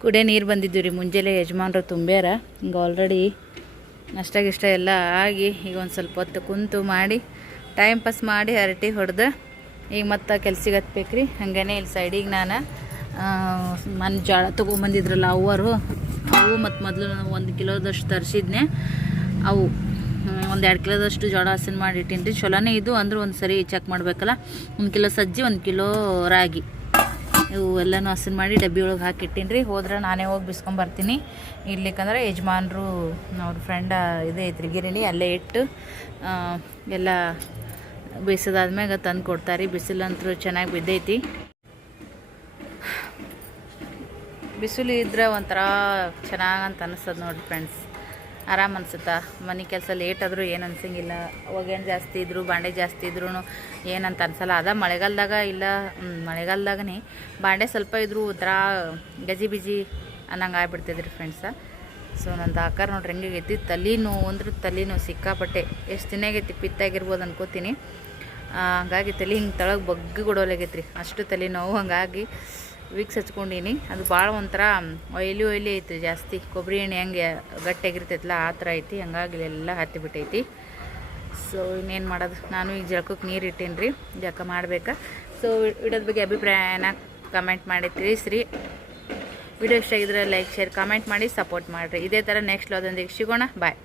ಕುಡಿಯೋ ನೀರು ಬಂದಿದ್ದೀವಿ ರೀ ಮುಂಜಾನೆ ಯಜಮಾನ್ರು ತುಂಬ್ಯಾರ ಹಿಂಗೆ ಆಲ್ರೆಡಿ ನಾಷ್ಟ ಗಿಷ್ಟ ಎಲ್ಲ ಆಗಿ ಈಗ ಒಂದು ಸ್ವಲ್ಪ ಹೊತ್ತು ಕುಂತು ಮಾಡಿ ಟೈಮ್ ಪಾಸ್ ಮಾಡಿ ಹರಟಿ ಹೊಡೆದು ಈಗ ಮತ್ತೆ ಕೆಲ್ಸಿಗೆ ಹತ್ಬೇಕ್ರಿ ಹಾಗೇನೆ ಇಲ್ಲಿ ಸೈಡಿಗೆ ನಾನು ಮನೆ ಜೋಳ ತೊಗೊಂಬಂದಿದ್ರಲ್ಲ ಅವ್ವರು ಅವು ಮತ್ತು ಮೊದಲು ಒಂದು ಕಿಲೋದಷ್ಟು ತರಿಸಿದ್ನೆ. ಅವು ಒಂದು ಎರಡು ಕಿಲೋದಷ್ಟು ಜೋಳ ಹಸಿನ ಮಾಡಿ ಇಟ್ಟಿನಿ ಚಲೋನೇ ಇದು ಅಂದ್ರೆ ಒಂದು ಸರಿ ಚೆಕ್ ಮಾಡಬೇಕಲ್ಲ. ಒಂದು ಕಿಲೋ ಸಜ್ಜಿ, ಒಂದು ಕಿಲೋ ರಾಗಿ. ಇವು ಎಲ್ಲನೂ ಹಸಿನ ಮಾಡಿ ಡಬ್ಬಿ ಒಳಗೆ ಹಾಕಿ ಇಟ್ಟೀನಿ ರೀ ಹೋದ್ರೆ ನಾನೇ ಹೋಗಿ ಬಿಸ್ಕೊಂಬರ್ತೀನಿ ಇರ್ಲಿಕ್ಕಂದ್ರೆ ಯಜಮಾನ್ರು ಅವ್ರ ಫ್ರೆಂಡ ಇದೇ ಐತ್ರಿ ಗಿರಣಿ, ಅಲ್ಲೇ ಇಟ್ಟು ಎಲ್ಲ ಬೇಯಿಸೋದಾದ್ಮ್ಯಾಗ ತಂದು ಕೊಡ್ತಾರೆ. ಬಿಸಿಲಂತೂ ಚೆನ್ನಾಗಿ ಬಿದ್ದೈತಿ. ಬಿಸಿಲು ಇದ್ರೆ ಒಂಥರ ಚೆನ್ನಾಗಂತ ಅನ್ನಿಸ್ತದೆ ನೋಡಿ ಫ್ರೆಂಡ್ಸ್ ಆರಾಮ್ ಅನಿಸುತ್ತಾ? ಮನೆ ಕೆಲಸ ಲೇಟ್ ಆದರೂ ಏನು ಅನ್ಸಂಗಿಲ್ಲ. ಅವಾಗೇನು ಜಾಸ್ತಿ ಇದ್ರು, ಬಾಂಡೆ ಜಾಸ್ತಿ ಇದ್ರೂ ಏನಂತ ಅನ್ಸಲ್ಲ. ಅದ ಮಳೆಗಾಲದಾಗ ಇಲ್ಲ ಮಳೆಗಾಲದಾಗನೇ ಬಾಂಡೆ ಸ್ವಲ್ಪ ಇದ್ರು ಒಂಥರ ಗಜಿ ಬಿಜಿ ಅನ್ನಂಗೆ ಆಗ್ಬಿಡ್ತಿದ್ರಿ ಫ್ರೆಂಡ್ಸ ಸೊ ನಂದು ಆಕಾರ ನೋಡ್ರಿ ಹೆಂಗಾಗೈತಿ ತಲೆನೋವು ಅಂದ್ರೆ ತಲೆನೋವು ಸಿಕ್ಕಾಪಟ್ಟೆ. ಎಷ್ಟು ದಿನ ಆಗೈತಿ ಪಿತ್ತಾಗಿರ್ಬೋದು ಅನ್ಕೋತೀನಿ. ಹಂಗಾಗಿ ತಲೆ ಹಿಂಗೆ ತಳಗೆ ಬಗ್ಗಿ ಕೊಡೋಲಾಗೈತ್ರಿ. ಅಷ್ಟು ತಲೆನೋವು ಹಂಗಾಗಿ ವಿಕ್ಸ್ ಹಚ್ಕೊಂಡೀನಿ. ಅದು ಭಾಳ ಒಂಥರ ಒಯ್ಲಿ ಒಯ್ಲಿ ಐತೆ ಜಾಸ್ತಿ. ಕೊಬ್ಬರಿ ಎಣ್ಣೆ ಹೆಂಗೆ ಗಟ್ಟಿಯಾಗಿರ್ತೈತಲ್ಲ ಆ ಥರ ಐತಿ. ಹಂಗಾಗಿ ಎಲ್ಲ ಹತ್ತಿ ಬಿಟ್ಟೈತಿ. ಸೊ ಇನ್ನೇನು ಮಾಡೋದು? ನಾನು ಈಗ ಜಳಕಕ್ಕೆ ನೀರು ಇಟ್ಟೀನಿ ರೀ ಜಳಕ ಮಾಡ್ಬೇಕಾ. ಸೊ ವಿಡಿಯೋದ ಬಗ್ಗೆ ಅಭಿಪ್ರಾಯನ ಕಮೆಂಟ್ ಮಾಡಿ ತಿಳಿಸ್ರಿ. ವಿಡಿಯೋ ಇಷ್ಟ ಆಗಿದ್ರೆ ಲೈಕ್ ಶೇರ್ ಕಮೆಂಟ್ ಮಾಡಿ ಸಪೋರ್ಟ್ ಮಾಡಿರಿ. ಇದೇ ಥರ ನೆಕ್ಸ್ಟ್ ಅದೊಂದಿಗೆ ಸಿಗೋಣ. ಬಾಯ್